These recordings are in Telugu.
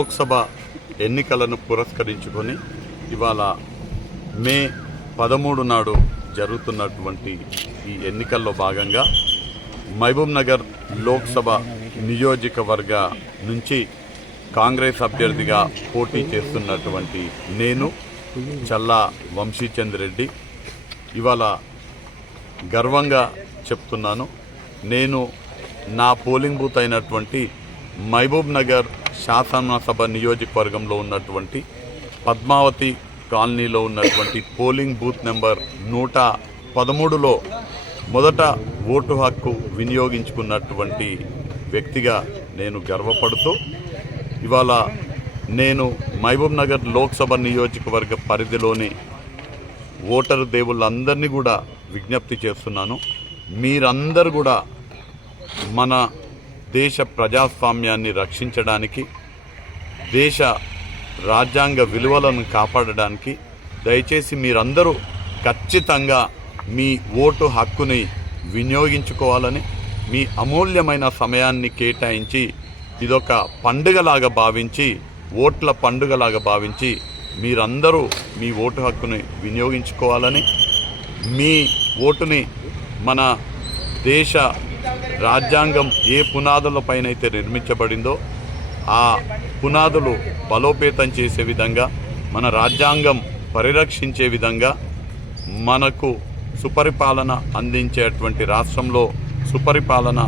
లోక్సభ ఎన్నికలను పురస్కరించుకొని ఇవాళ మే 13 నాడు జరుగుతున్నటువంటి ఈ ఎన్నికల్లో భాగంగా మహబూబ్ నగర్ లోక్సభ నియోజకవర్గ నుంచి కాంగ్రెస్ అభ్యర్థిగా పోటీ చేస్తున్నటువంటి నేను చల్లా వంశీచంద్ రెడ్డి ఇవాళ గర్వంగా చెప్తున్నాను. నేను నా పోలింగ్ బూత్ అయినటువంటి మహబూబ్ నగర్ శాసనసభ నియోజకవర్గంలో ఉన్నటువంటి పద్మావతి కాలనీలో ఉన్నటువంటి పోలింగ్ బూత్ నెంబర్ 113లో మొదట ఓటు హక్కు వినియోగించుకున్నటువంటి వ్యక్తిగా నేను గర్వపడుతూ ఇవాళ నేను మహబూబ్ నగర్ లోక్సభ నియోజకవర్గ పరిధిలోని ఓటరు దేవుళ్ళందరినీ కూడా విజ్ఞప్తి చేస్తున్నాను. మీరందరూ కూడా మన దేశ ప్రజాస్వామ్యాన్ని రక్షించడానికి, దేశ రాజ్యాంగ విలువలను కాపాడడానికి దయచేసి మీరందరూ ఖచ్చితంగా మీ ఓటు హక్కుని వినియోగించుకోవాలని, మీ అమూల్యమైన సమయాన్ని కేటాయించి ఇదొక పండుగలాగా భావించి, ఓట్ల పండుగలాగా భావించి మీరందరూ మీ ఓటు హక్కుని వినియోగించుకోవాలని, మీ ఓటుని మన దేశ రాజ్యాంగం ఏ పునాదులపైనైతే నిర్మించబడిందో ఆ పునాదులు బలోపేతం చేసే విధంగా, మన రాజ్యాంగం పరిరక్షించే విధంగా, మనకు సుపరిపాలన అందించేటువంటి రాష్ట్రంలో సుపరిపాలన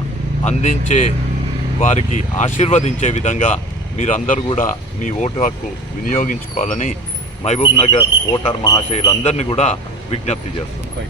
అందించే వారికి ఆశీర్వదించే విధంగా మీరందరూ కూడా మీ ఓటు హక్కు వినియోగించుకోవాలని మహబూబ్ నగర్ ఓటర్ మహాశయులందరినీ కూడా విజ్ఞప్తి చేస్తున్నాం.